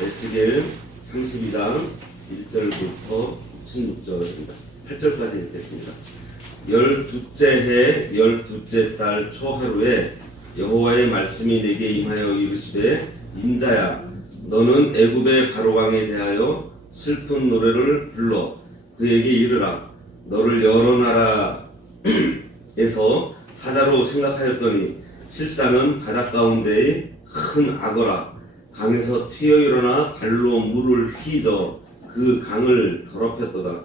에스겔 32장 1절부터 16절입니다. 8절까지 읽겠습니다. 12째 해 12째 달 초하루에 여호와의 말씀이 내게 임하여 이르시되 인자야 너는 애굽의 바로왕에 대하여 슬픈 노래를 불러 그에게 이르라. 너를 여러 나라에서 사자로 생각하였더니 실상은 바닷 가운데의 큰 악어라. 강에서 튀어 일어나 발로 물을 휘저 그 강을 더럽혔도다.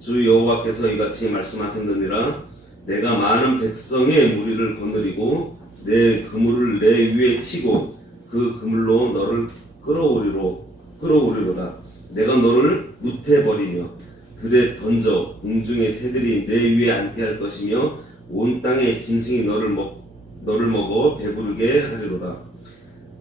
주 여호와께서 이같이 말씀하셨느니라. 내가 많은 백성의 무리를 거느리고 내 그물을 내 위에 치고 그 그물로 너를 끌어오리로다. 내가 너를 무태버리며 들에 던져 공중의 새들이 내 위에 앉게 할 것이며 온 땅의 짐승이 너를 먹어 배부르게 하리로다.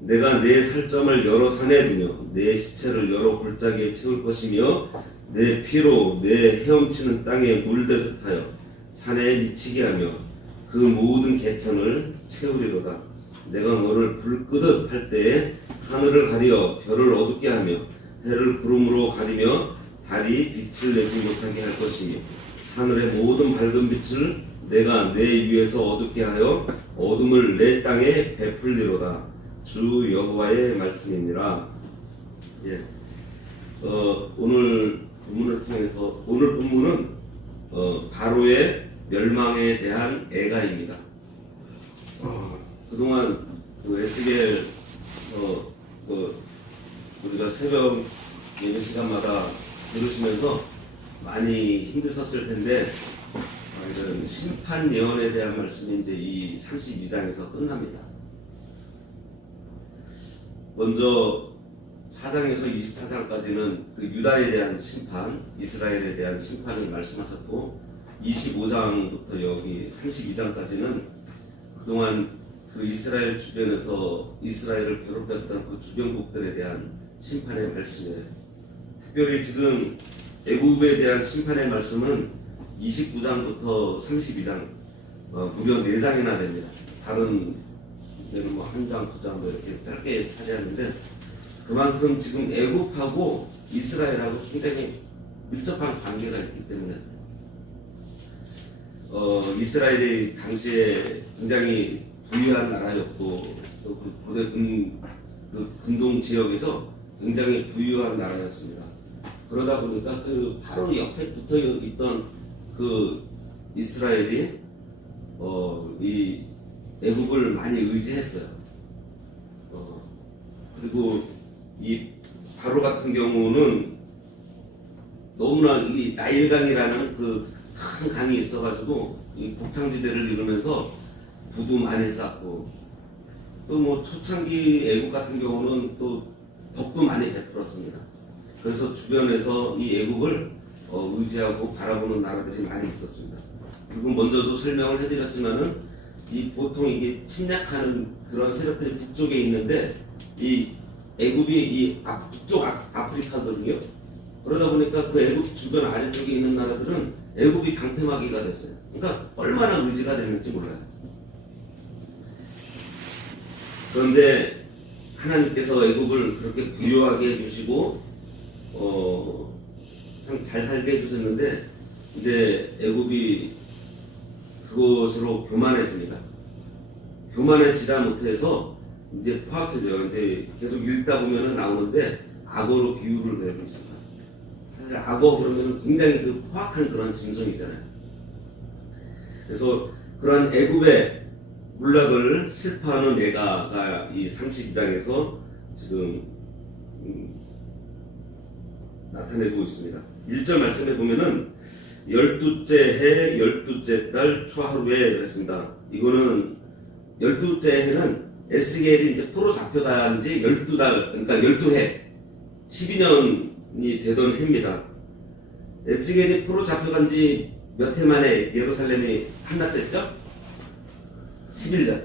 내가 내 살점을 여러 산에 두며 내 시체를 여러 골짜기에 채울 것이며 내 피로 내 헤엄치는 땅에 물되듯 하여 산에 미치게 하며 그 모든 개천을 채우리로다. 내가 너를 불 끄듯 할 때에 하늘을 가리어 별을 어둡게 하며 해를 구름으로 가리며 달이 빛을 내지 못하게 할 것이며 하늘의 모든 밝은 빛을 내가 내 위에서 어둡게 하여 어둠을 내 땅에 베풀리로다. 주 여호와의 말씀이니라. 오늘 본문을 통해서 오늘 본문은 바로의 멸망에 대한 애가입니다. 그동안 그 에스겔 우리가 새벽 예배 시간마다 들으시면서 많이 힘드셨을 텐데 이런 심판 예언에 대한 말씀이 이제 이 32장에서 끝납니다. 먼저 4장에서 24장까지는 그 유다에 대한 심판, 이스라엘에 대한 심판을 말씀하셨고 25장부터 여기 32장까지는 그동안 그 이스라엘 주변에서 이스라엘을 괴롭혔던 그 주변국들에 대한 심판의 말씀이에요. 특별히 지금 애굽에 대한 심판의 말씀은 29장부터 32장 무려 4장이나 됩니다. 다른 데는 뭐 1장, 2장 이렇게 짧게 차지하는데 그만큼 지금 애굽하고 이스라엘하고 굉장히 밀접한 관계가 있기 때문에 이스라엘이 당시에 굉장히 부유한 나라였고 또 그 근동 지역에서 굉장히 부유한 나라였습니다. 그러다 보니까 그 바로 옆에 붙어 있던 그 이스라엘이 이 애굽을 많이 의지했어요. 그리고 이 바로 같은 경우는 너무나 이 나일강이라는 그 큰 강이 있어가지고 이 곡창지대를 이루면서 부도 많이 쌓고 또 뭐 초창기 애굽 같은 경우는 또 덕도 많이 베풀었습니다. 그래서 주변에서 이 애굽을 의지하고 바라보는 나라들이 많이 있었습니다. 그리고 먼저도 설명을 해드렸지만은 이 보통 이게 침략하는 그런 세력들이 북쪽에 있는데 이 애굽이 이 북쪽 아프리카거든요. 그러다 보니까 그 애굽 주변 아래쪽에 있는 나라들은 애굽이 방패막이가 됐어요. 그러니까 얼마나 의지가 됐는지 몰라요. 그런데 하나님께서 애굽을 그렇게 부유하게 해주시고 참 잘 살게 해주셨는데 이제 애굽이 그것으로 교만해집니다. 교만해지다 못해서 이제 포악해져요. 이제 계속 읽다 보면은 나오는데 악어로 비유를 내고 있습니다. 사실 악어 그러면 굉장히 그 포악한 그런 짐승이잖아요. 그래서 그런 애굽의 몰락을 슬퍼하는 예가가 이 32장에서 지금 나타내고 있습니다. 1절 말씀해 보면은 12째 해 12째 달 초하루에 그랬습니다. 이거는 12째 해는 에스겔이 이제 포로 잡혀간 지 12달, 그러니까 12해, 12년이 되던 해입니다. 에스겔이 포로 잡혀간 지 몇 해 만에 예루살렘이 함락됐죠? 11년.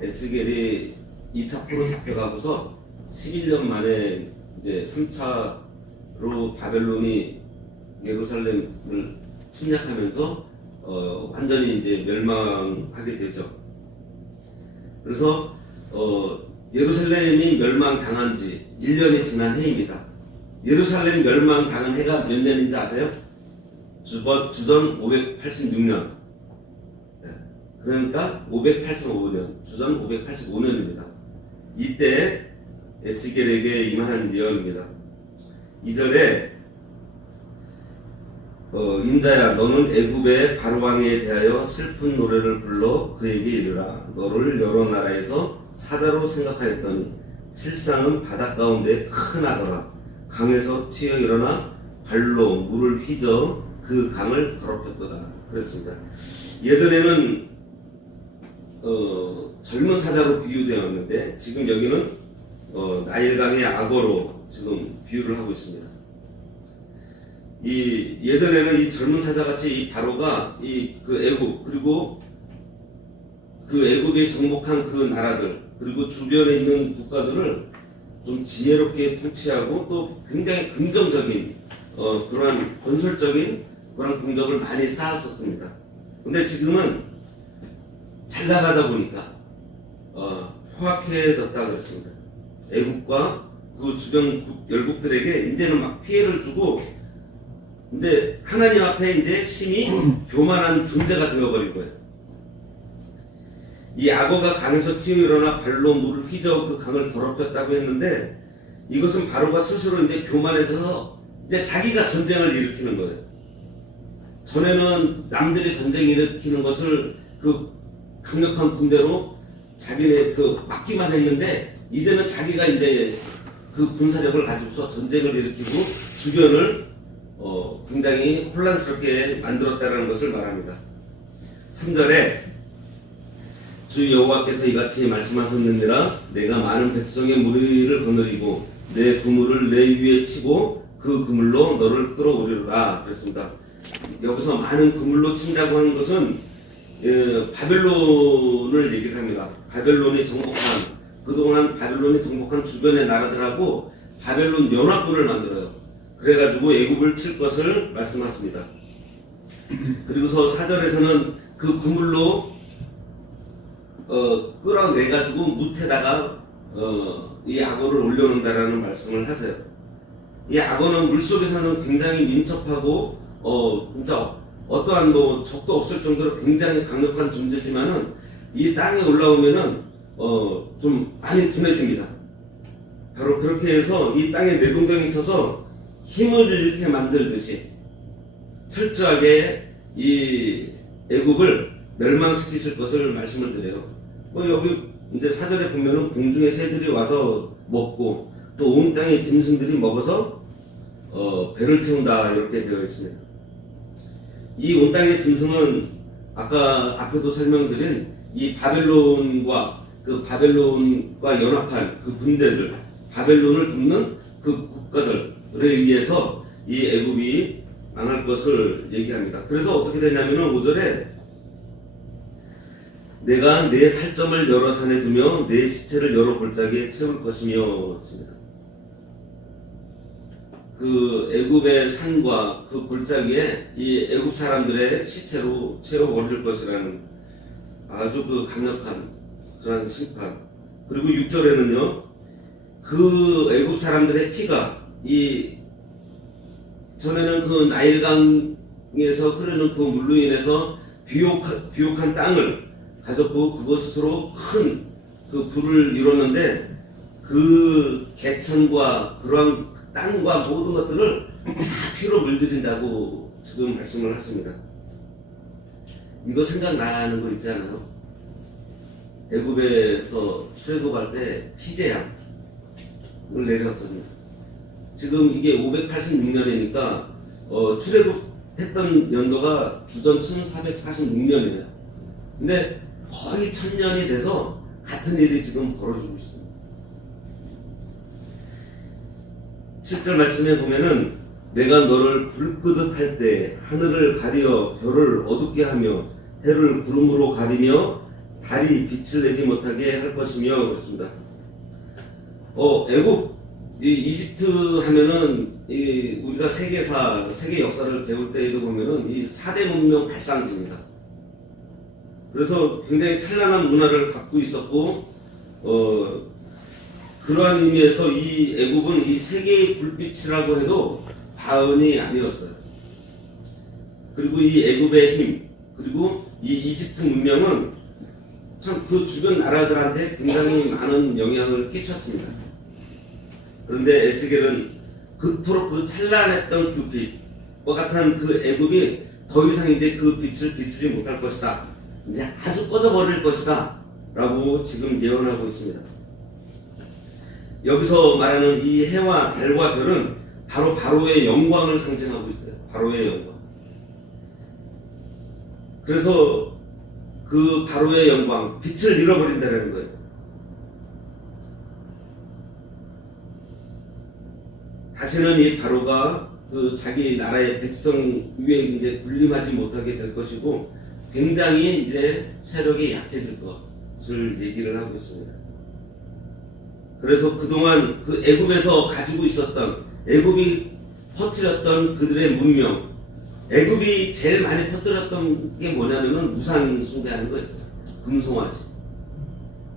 에스겔이 2차 포로 잡혀가고서 11년 만에 이제 3차로 바벨론이 예루살렘을 침략하면서 완전히 이제 멸망하게 되죠. 그래서 예루살렘이 멸망당한 지 1년이 지난 해입니다. 예루살렘 멸망당한 해가 몇 년인지 아세요? 주전 586년. 그러니까 585년, 주전 585년입니다. 이때 에스겔에게 임한 예언입니다. 2절에 인자야 너는 애굽의 바로왕에 대하여 슬픈 노래를 불러 그에게 이르라. 너를 여러 나라에서 사자로 생각하였더니 실상은 바다 가운데 큰 악어라. 강에서 튀어 일어나 발로 물을 휘저 그 강을 더럽혔도다. 그랬습니다. 예전에는 젊은 사자로 비유되었는데 지금 여기는 나일강의 악어로 지금 비유를 하고 있습니다. 이 예전에는 이 젊은 사자같이 이 바로가 그 애굽 그리고 그 애굽에 정복한 그 나라들 그리고 주변에 있는 국가들을 좀 지혜롭게 통치하고 또 굉장히 긍정적인 그러한 건설적인 그런 공덕을 많이 쌓았었습니다. 근데 지금은 잘 나가다 보니까 포악해졌다 그랬습니다. 애국과 그 주변 열국들에게 이제는 막 피해를 주고 이제 하나님 앞에 이제 심히 교만한 존재가 되어버린 거예요. 이 악어가 강에서 튀어 일어나 발로 물을 휘저 그 강을 더럽혔다고 했는데 이것은 바로가 스스로 이제 교만해져서 이제 자기가 전쟁을 일으키는 거예요. 전에는 남들이 전쟁 일으키는 것을 그 강력한 군대로 자기네 막기만 했는데 이제는 자기가 이제 그 군사력을 가지고서 전쟁을 일으키고 주변을 굉장히 혼란스럽게 만들었다는 것을 말합니다. 3절에 주 여호와께서 이같이 말씀하셨느니라 내가 많은 백성의 무리를 거느리고 내 그물을 내 위에 치고 그 그물로 너를 끌어오리로다 그랬습니다. 여기서 많은 그물로 친다고 하는 것은 바벨론을 얘기를 합니다. 바벨론이 정복한 그동안 바벨론이 정복한 주변의 나라들하고 바벨론 연합군을 만들어요. 그래가지고 애굽을 칠 것을 말씀하십니다. 그리고서 4절에서는 그 그물로 끌어내가지고 무태다가 이 악어를 올려놓는다라는 말씀을 하세요. 이 악어는 물속에서는 굉장히 민첩하고 진짜 어떠한 적도 없을 정도로 굉장히 강력한 존재지만은 이 땅에 올라오면은 좀 많이 둔해집니다. 바로 그렇게 해서 이 땅에 내동댕이 쳐서 힘을 잃게 만들듯이 철저하게 이 애굽을 멸망시키실 것을 말씀을 드려요. 여기 이제 4절에 보면은 공중의 새들이 와서 먹고 또 온 땅의 짐승들이 먹어서 배를 채운다 이렇게 되어 있습니다. 이 온 땅의 짐승은 아까 앞에도 설명드린 이 바벨론과 연합한 그 군대들, 바벨론을 돕는 그 국가들에 의해서 이 애굽이 망할 것을 얘기합니다. 그래서 어떻게 되냐면은 5절에 내가 내 살점을 여러 산에 두며 내 시체를 여러 골짜기에 채울 것이며 했습니다. 그 애굽의 산과 그 골짜기에 이 애굽 사람들의 시체로 채워버릴 것이라는 아주 그 강력한 그런 심판. 그리고 6절에는요 그 애굽 사람들의 피가 전에는 그 나일강에서 흐르는 그 물로 인해서 비옥한 땅을 가졌고 그것으로 큰 그 부를 이뤘는데 그 개천과 그러한 땅과 모든 것들을 다 피로 물들인다고 지금 말씀을 하십니다. 이거 생각나는 거 있지 않아요? 애굽에서 출애굽할 때 피제양을 내렸거든요. 지금 이게 586년이니까 출애굽했던 연도가 주전 1446년이에요. 근데 거의 1000년이 돼서 같은 일이 지금 벌어지고 있습니다. 7절 말씀에 보면은 내가 너를 불 끄듯 할 때 하늘을 가리어 별을 어둡게 하며 해를 구름으로 가리며 달이 빛을 내지 못하게 할 것이며 그렇습니다. 애굽 이집트 하면은 우리가 세계 역사를 배울 때에도 보면은 이 4대 문명 발상지입니다. 그래서 굉장히 찬란한 문화를 갖고 있었고 그러한 의미에서 이 애굽은 이 세계의 불빛이라고 해도 과언이 아니었어요. 그리고 이 애굽의 힘, 그리고 이 이집트 문명은 참 그 주변 나라들한테 굉장히 많은 영향을 끼쳤습니다. 그런데 에스겔은 그토록 그 찬란했던 그 빛과 같은 그 애굽이 더 이상 이제 그 빛을 비추지 못할 것이다. 이제 아주 꺼져버릴 것이다. 라고 지금 예언하고 있습니다. 여기서 말하는 이 해와 달과 별은 바로 바로의 영광을 상징하고 있어요. 바로의 영광. 그래서 그 바로의 영광, 빛을 잃어버린다는 거예요. 다시는 이 바로가 그 자기 나라의 백성 위에 이제 군림하지 못하게 될 것이고 굉장히 이제 세력이 약해질 것을 얘기를 하고 있습니다. 그래서 그동안 그 애굽에서 가지고 있었던 애굽이 퍼뜨렸던 그들의 문명, 애굽이 제일 많이 퍼뜨렸던 게 뭐냐면은 우상 숭배하는 거였어요. 금송아지.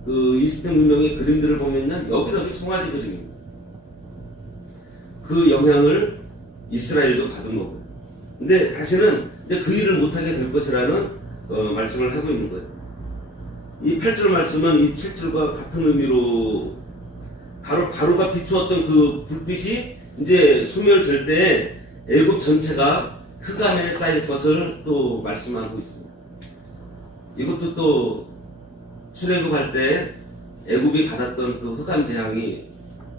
그 이집트 문명의 그림들을 보면요 여기저기 송아지 그림입니다. 그 영향을 이스라엘도 받은 거고요. 근데 다시는 이제 그 일을 못하게 될 것이라는 말씀을 하고 있는 거예요. 이 8절 말씀은 이 7절과 같은 의미로 바로가 비추었던 그 불빛이 이제 소멸될 때 애굽 전체가 흑암에 쌓일 것을 또 말씀하고 있습니다. 이것도 또 출애굽할 때 애굽이 받았던 그 흑암 재앙이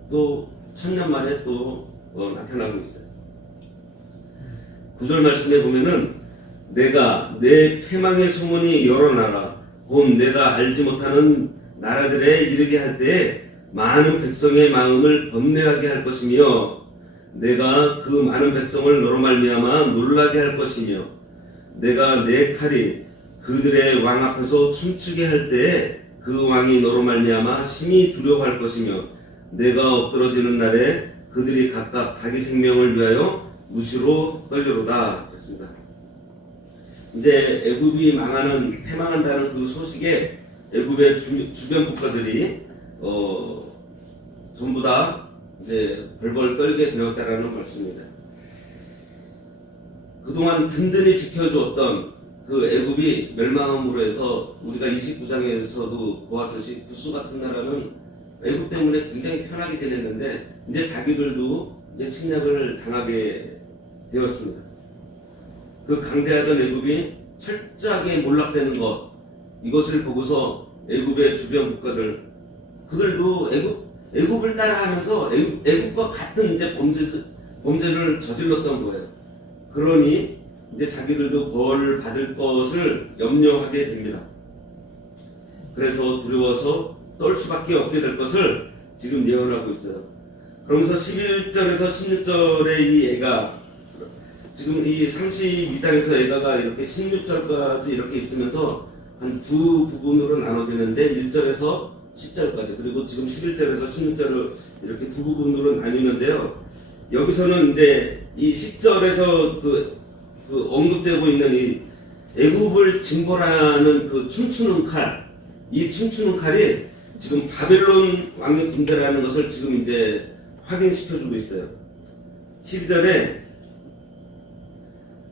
또 1000년 만에 또 나타나고 있어요. 9절 말씀에 보면은 내가 내 패망의 소문이 여러 나라 곧 내가 알지 못하는 나라들에 이르게 할 때에 많은 백성의 마음을 번뇌하게 할 것이며 내가 그 많은 백성을 너로 말미암아 놀라게 할 것이며 내가 내 칼이 그들의 왕 앞에서 춤추게 할 때에 그 왕이 너로 말미암아 심히 두려워할 것이며 내가 엎드러지는 날에 그들이 각각 자기 생명을 위하여 무시로 떨리로다. 그랬습니다. 이제 애굽이 패망한다는 그 소식에 애굽의 주변 국가들이 전부 다 이제 벌벌 떨게 되었다라는 말씀입니다. 그동안 든든히 지켜주었던 그 애굽이 멸망함으로 해서 우리가 29장에서도 보았듯이 구스 같은 나라는 애굽 때문에 굉장히 편하게 지냈는데 이제 자기들도 이제 침략을 당하게 되었습니다. 그 강대하던 애굽이 철저하게 몰락되는 것, 이것을 보고서 애굽의 주변 국가들 그들도 애굽을 따라하면서 애굽과 같은 이제 범죄를 저질렀던 거예요. 그러니 이제 자기들도 벌을 받을 것을 염려하게 됩니다. 그래서 두려워서 떨 수밖에 없게 될 것을 지금 예언하고 있어요. 그러면서 11절에서 16절에 이 애가 지금 이 32장에서 애가가 이렇게 16절까지 이렇게 있으면서 한 두 부분으로 나눠지는데 1절에서 10절까지 그리고 지금 11절에서 16절을 이렇게 두 부분으로 나뉘는데요. 여기서는 이제 이 10절에서 그 언급되고 있는 이 애굽을 징벌하는 그 춤추는 칼, 이 춤추는 칼이 지금 바벨론 왕의 군대라는 것을 지금 이제 확인시켜주고 있어요. 12절에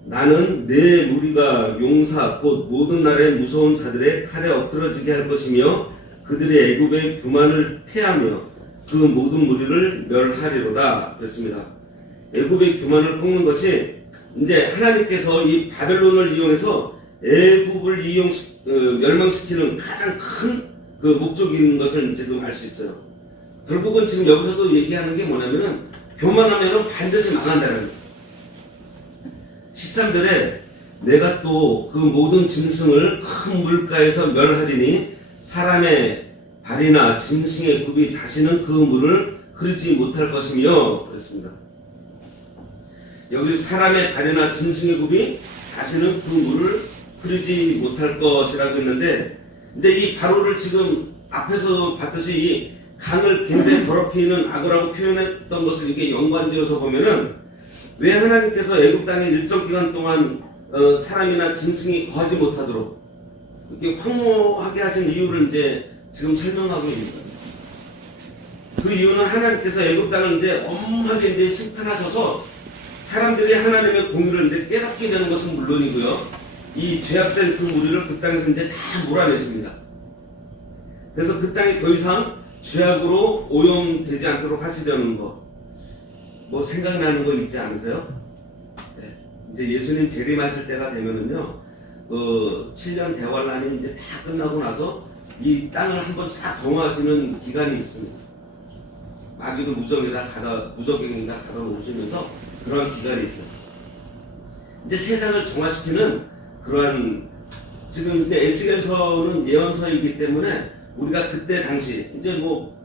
나는 내 무리가 용사 곧 모든 나라의 무서운 자들의 칼에 엎드러지게 할 것이며 그들의 애굽의 교만을 패하며 그 모든 무리를 멸하리로다. 그랬습니다. 애굽의 교만을 꺾는 것이 이제 하나님께서 이 바벨론을 이용해서 애굽을 멸망시키는 가장 큰 그 목적인 것을 지금 알 수 있어요. 결국은 지금 여기서도 얘기하는 게 뭐냐면은 교만하면은 반드시 망한다는 거예요. 13절에 내가 또 그 모든 짐승을 큰 물가에서 멸하리니 사람의 발이나 짐승의 굽이 다시는 그 물을 흐르지 못할 것이며 그랬습니다. 여기 사람의 발이나 짐승의 굽이 다시는 그 물을 흐르지 못할 것이라고 했는데 이제 이 바로를 지금 앞에서 봤듯이 이 강을 굉장히 더럽히는 악어라고 표현했던 것을 이게 연관지어서 보면은 왜 하나님께서 애굽 땅에 일정 기간 동안 사람이나 짐승이 거하지 못하도록 이렇게 황무하게 하신 이유를 이제 지금 설명하고 있는 거예요. 그 이유는 하나님께서 애굽 땅을 이제 엄하게 이제 심판하셔서 사람들이 하나님의 공의를 이제 깨닫게 되는 것은 물론이고요. 이 죄악된 그 무리를 그 땅에서 이제 다 몰아내십니다. 그래서 그 땅이 더 이상 죄악으로 오염되지 않도록 하시려는 거, 뭐 생각나는 거 있지 않으세요? 네. 이제 예수님 재림하실 때가 되면은요, 7년 대환란이 이제 다 끝나고 나서 이 땅을 한번 싹 정화하시는 기간이 있습니다. 마귀도 무적에다 가다 놓으시면서 그런 기간이 있어요. 이제 세상을 정화시키는 그러한, 지금 이제 에스겔서는 예언서이기 때문에 우리가 그때 당시 이제 뭐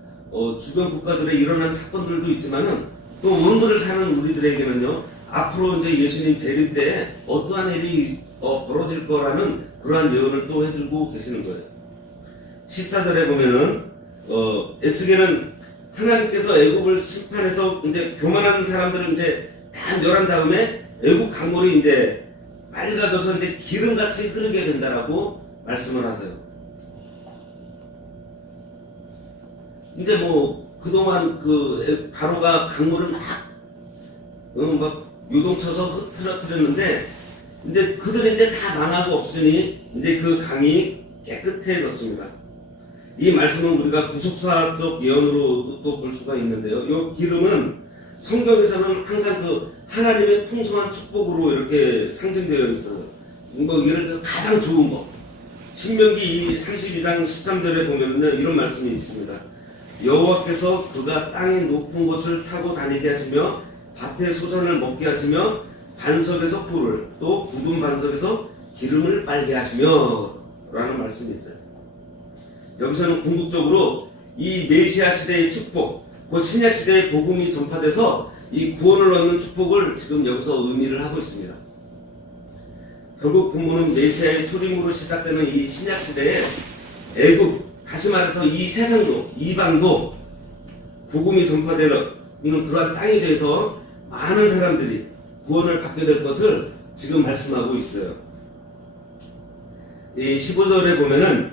주변 국가들에 일어나는 사건들도 있지만은 또 원글을 사는 우리들에게는요, 앞으로 이제 예수님 재림 때에 어떠한 일이 벌어질 거라는 그러한 예언을 또 해주고 계시는 거예요. 14절에 보면은 에스겔은 하나님께서 애굽을 심판해서 이제 교만한 사람들을 이제 다 멸한 다음에 애굽 강물이 이제 맑아져서 이제 기름같이 흐르게 된다라고 말씀을 하세요. 이제 뭐 그동안 그 바로가 강물을 막 요동쳐서 흐트러뜨렸는데 이제 그들이 이제 다 망하고 없으니 이제 그 강이 깨끗해졌습니다. 이 말씀은 우리가 구속사적 예언으로 또 볼 수가 있는데요. 이 기름은 성경에서는 항상 그 하나님의 풍성한 축복으로 이렇게 상징되어 있어요. 뭐 예를 들어 가장 좋은 거, 신명기 32장 13절에 보면은 이런 말씀이 있습니다. 여호와께서 그가 땅의 높은 곳을 타고 다니게 하시며 밭의 소산을 먹게 하시며 반석에서 꿀을 또 굳은 반석에서 기름을 빨게 하시며 라는 말씀이 있어요. 여기서는 궁극적으로 이 메시아 시대의 축복, 그 신약 시대의 복음이 전파돼서 이 구원을 얻는 축복을 지금 여기서 의미를 하고 있습니다. 결국 본문은 메시아의 초림으로 시작되는 이 신약 시대에 애굽, 다시 말해서 이 세상도 이방도 복음이 전파되는 그러한 땅이 돼서 많은 사람들이 구원을 받게 될 것을 지금 말씀하고 있어요. 이 15절에 보면은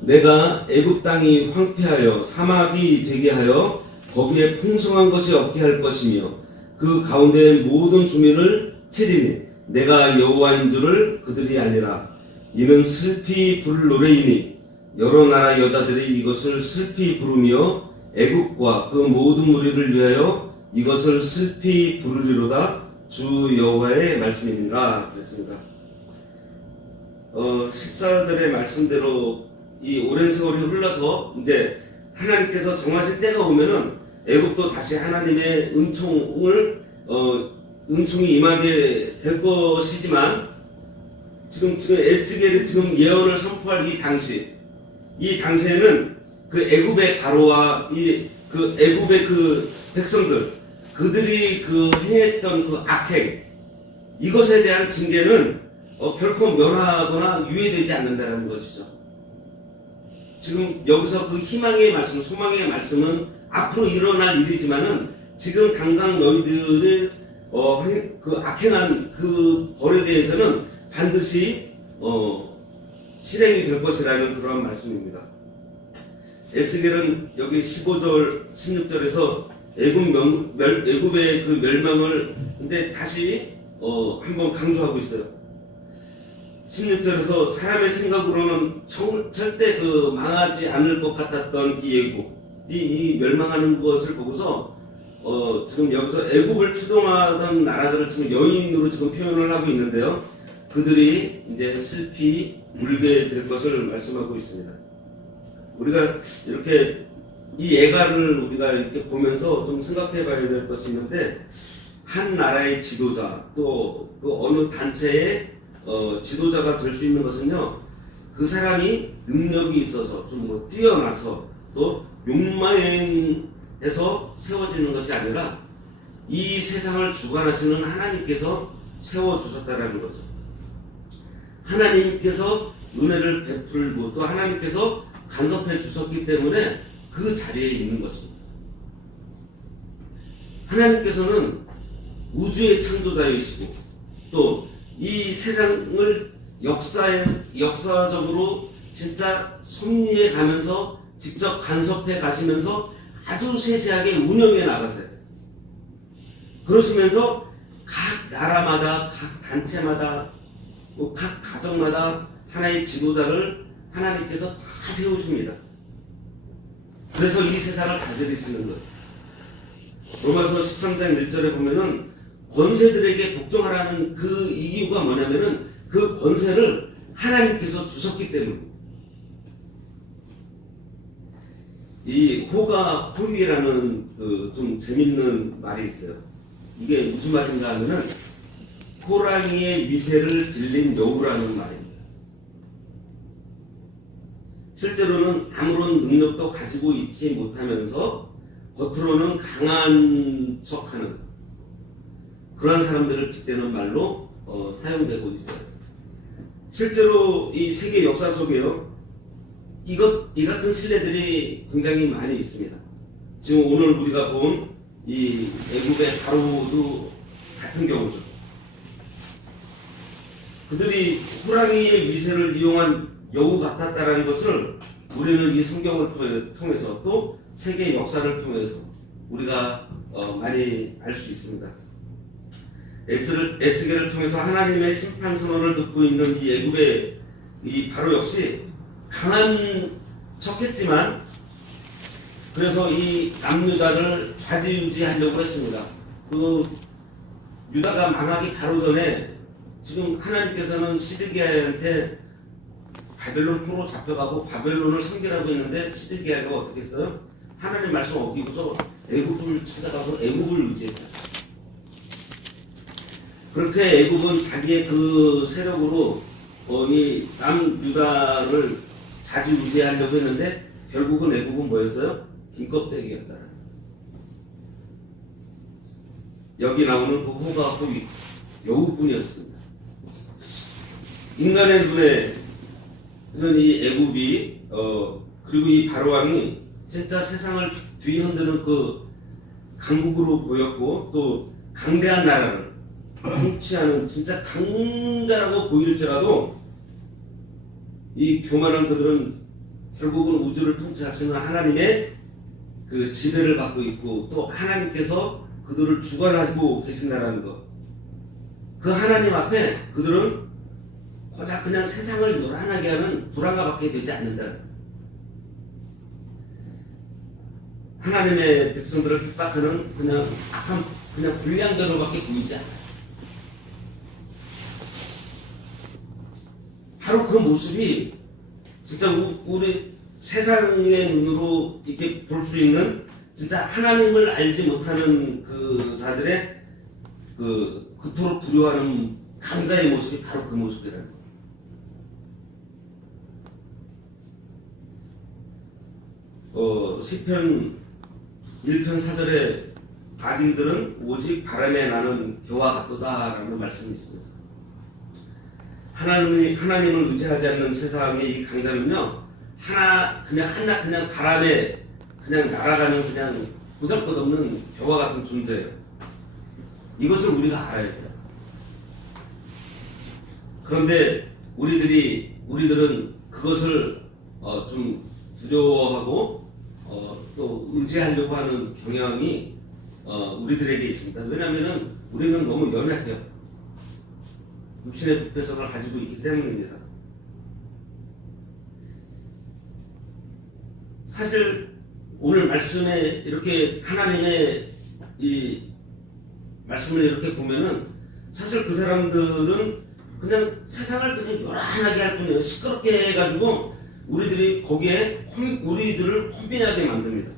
내가 애굽 땅이 황폐하여 사막이 되게 하여 거기에 풍성한 것이 없게 할 것이며 그 가운데 모든 주민을 치리니 내가 여호와인 줄을 그들이 알리라. 이는 슬피 부를 노래이니 여러 나라 여자들이 이것을 슬피 부르며 애굽과 그 모든 무리를 위하여 이것을 슬피 부르리로다. 주 여호와의 말씀이니라 그랬습니다. 14절의 말씀대로 이 오랜 세월이 흘러서 이제 하나님께서 정하실 때가 오면은 애굽도 다시 하나님의 은총이 임하게 될 것이지만 지금 에스겔이 지금 예언을 선포할 이 당시에는 그 애굽의 바로와 그 애굽의 그 백성들 그들이 그 행했던 그 악행 이것에 대한 징계는 결코 면하거나 유예되지 않는다는 것이죠. 지금 여기서 그 희망의 말씀, 소망의 말씀은 앞으로 일어날 일이지만은 지금 당장 너희들의 그 악행한 그 벌에 대해서는 반드시 실행이 될 것이라는 그런 말씀입니다. 에스겔은 여기 15절, 16절에서 애굽의 그 멸망을 이제 다시 한번 강조하고 있어요. 16절에서 사람의 생각으로는 절대 그 망하지 않을 것 같았던 이 애굽, 이 멸망하는 것을 보고서 지금 여기서 애굽을 추동하던 나라들을 지금 여인으로 지금 표현을 하고 있는데요. 그들이 이제 슬피 울게 될 것을 말씀하고 있습니다. 우리가 이렇게 이 예가를 우리가 이렇게 보면서 좀 생각해 봐야 될 것이 있는데, 한 나라의 지도자 또 그 어느 단체의 지도자가 될 수 있는 것은요, 그 사람이 능력이 있어서 좀 뭐 뛰어나서 또 욕망해서 세워지는 것이 아니라 이 세상을 주관하시는 하나님께서 세워주셨다라는 거죠. 하나님께서 은혜를 베풀고 또 하나님께서 간섭해 주셨기 때문에 그 자리에 있는 것입니다. 하나님께서는 우주의 창조자이시고 또 이 세상을 역사적으로 진짜 섭리해 가면서 직접 간섭해 가시면서 아주 세세하게 운영해 나가세요. 그러시면서 각 나라마다, 각 단체마다, 또 각 가정마다 하나의 지도자를 하나님께서 다 세우십니다. 그래서 이 세상을 다스리시는 거예요. 로마서 13장 1절에 보면은 권세들에게 복종하라는 그 이유가 뭐냐면은 그 권세를 하나님께서 주셨기 때문입니다. 이 호가 호위라는 그 좀 재밌는 말이 있어요. 이게 무슨 말인가 하면은 호랑이의 위세를 빌린 여우라는 말입니다. 실제로는 아무런 능력도 가지고 있지 못하면서 겉으로는 강한 척하는 그러한 사람들을 빗대는 말로 사용되고 있어요. 실제로 이 세계 역사 속에요, 이 같은 신뢰들이 굉장히 많이 있습니다. 지금 오늘 우리가 본 이 애굽의 바로도 같은 경우죠. 그들이 호랑이의 위세를 이용한 여우 같았다라는 것을 우리는 이 성경을 통해서 또 세계 역사를 통해서 우리가 많이 알 수 있습니다. 에스겔을 통해서 하나님의 심판 선언을 듣고 있는 이 애굽의 이 바로 역시 강한 척했지만 그래서 이 남유다를 좌지우지하려고 했습니다. 그 유다가 망하기 바로 전에 지금 하나님께서는 시드기야한테 바벨론 포로 잡혀가고 바벨론을 섬기라고 했는데 시드기야가 어떻게 했어요? 하나님 말씀 어기고서 애굽을 찾아가서 애굽을 의지했다. 그렇게 애굽은 자기의 그 세력으로 이 남유다를 좌지우지하려고 했는데 결국은 애굽은 뭐였어요? 긴 껍데기였다. 여기 나오는 그 호가 호위 여우뿐이었습니다. 인간의 눈에는 이 애굽이 그리고 이 바로왕이 진짜 세상을 뒤흔드는 그 강국으로 보였고 또 강대한 나라를 통치하는 진짜 강자라고 보일지라도 이 교만한 그들은 결국은 우주를 통치하시는 하나님의 그 지배를 받고 있고 또 하나님께서 그들을 주관하시고 계신다라는 것. 그 하나님 앞에 그들은 고작 그냥 세상을 요란하게 하는 불안가밖에 되지 않는다. 하나님의 백성들을 핍박하는 그냥 악한 그냥 불량자로밖에 보이지 않아요. 바로 그 모습이 진짜 우리 세상의 눈으로 이렇게 볼 수 있는 진짜 하나님을 알지 못하는 그 자들의 그토록 두려워하는 강자의 모습이 바로 그 모습이라는 거예요. 시편 1편 4절에 악인들은 오직 바람에 나는 겨와 같도다라는 말씀이 있습니다. 하나님을 의지하지 않는 세상의 이 강자는요, 그냥 바람에 그냥 날아가는 그냥 보잘것없는 겨와 같은 존재예요. 이것을 우리가 알아야 돼요. 그런데 우리들은 그것을 좀 두려워하고 또 의지하려고 하는 경향이 우리들에게 있습니다. 왜냐하면 우리는 너무 연약해요. 육신의 부패성을 가지고 있기 때문입니다. 사실 오늘 말씀에 이렇게 하나님의 이 말씀을 이렇게 보면은 사실 그 사람들은 그냥 세상을 그냥 요란하게 할 뿐이에요. 시끄럽게 해가지고 우리들이 거기에 우리들을 혼미하게 만듭니다.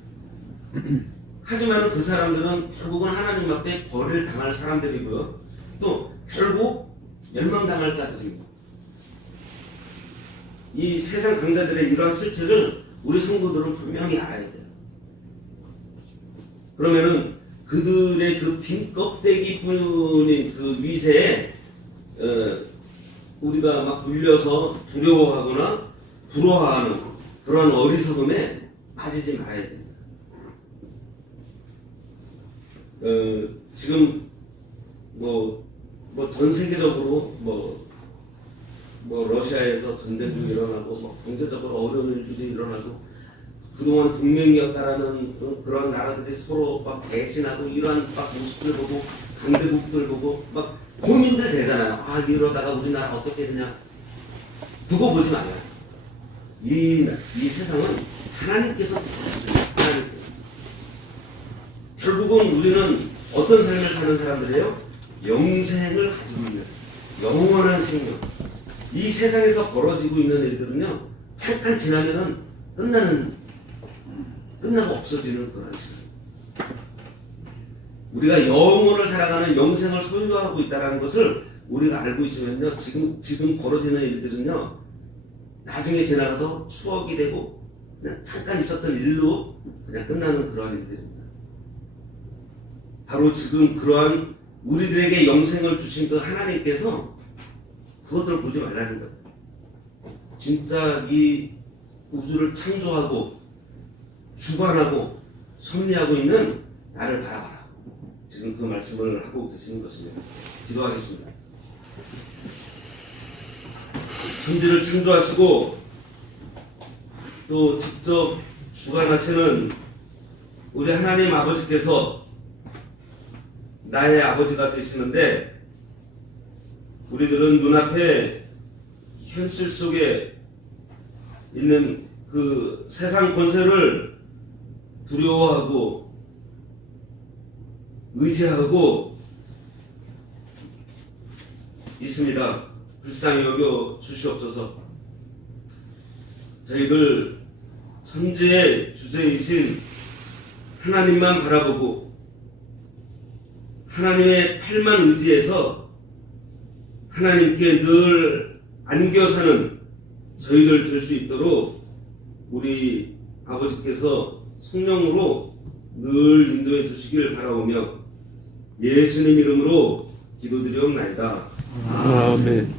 하지만 그 사람들은 결국은 하나님 앞에 벌을 당할 사람들이고요. 또 결국 멸망당할 자들이고, 이 세상 강자들의 이러한 실체를 우리 성도들은 분명히 알아야 돼요. 그러면은 그들의 그 빈 껍데기뿐인 그 위세에 우리가 막 물려서 두려워하거나 부러워하는 그런 어리석음에 빠지지 말아야 됩니다. 지금 전 세계적으로 러시아에서 전쟁도 일어나고 경제적으로 어려운 일들이 일어나고 그동안 동맹이었다라는 그런 나라들이 서로 막 배신하고 이러한 막 모습들 보고 강대국들 보고 막 고민들 되잖아요. 아 이러다가 우리나라 어떻게 되냐. 두고 보지 말아요. 이 세상은 하나님께서 하나님께서. 결국은 우리는 어떤 삶을 사는 사람들이에요? 영생을 가지고 있는 영원한 생명. 이 세상에서 벌어지고 있는 일들은요 잠깐 지나면은 끝나고 없어지는 그런 시간. 우리가 영원을 살아가는 영생을 소유하고 있다는 것을 우리가 알고 있으면요 지금 벌어지는 일들은요 나중에 지나가서 추억이 되고 그냥 잠깐 있었던 일로 그냥 끝나는 그러한 일들입니다. 바로 지금 그러한 우리들에게 영생을 주신 그 하나님께서 그것들을 보지 말라는 거예요. 진짜 이 우주를 창조하고 주관하고 섭리하고 있는 나를 바라봐라. 지금 그 말씀을 하고 계시는 것입니다. 기도하겠습니다. 천지를 창조하시고 또 직접 주관하시는 우리 하나님 아버지께서 나의 아버지가 되시는데 우리들은 눈앞에 현실 속에 있는 그 세상 권세를 두려워하고 의지하고 있습니다. 불쌍히 여겨 주시옵소서. 저희들 천지의 주제이신 하나님만 바라보고 하나님의 팔만 의지해서 하나님께 늘 안겨 사는 저희들 될 수 있도록 우리 아버지께서 성령으로 늘 인도해 주시길 바라오며 예수님 이름으로 기도드리옵나이다. 아멘.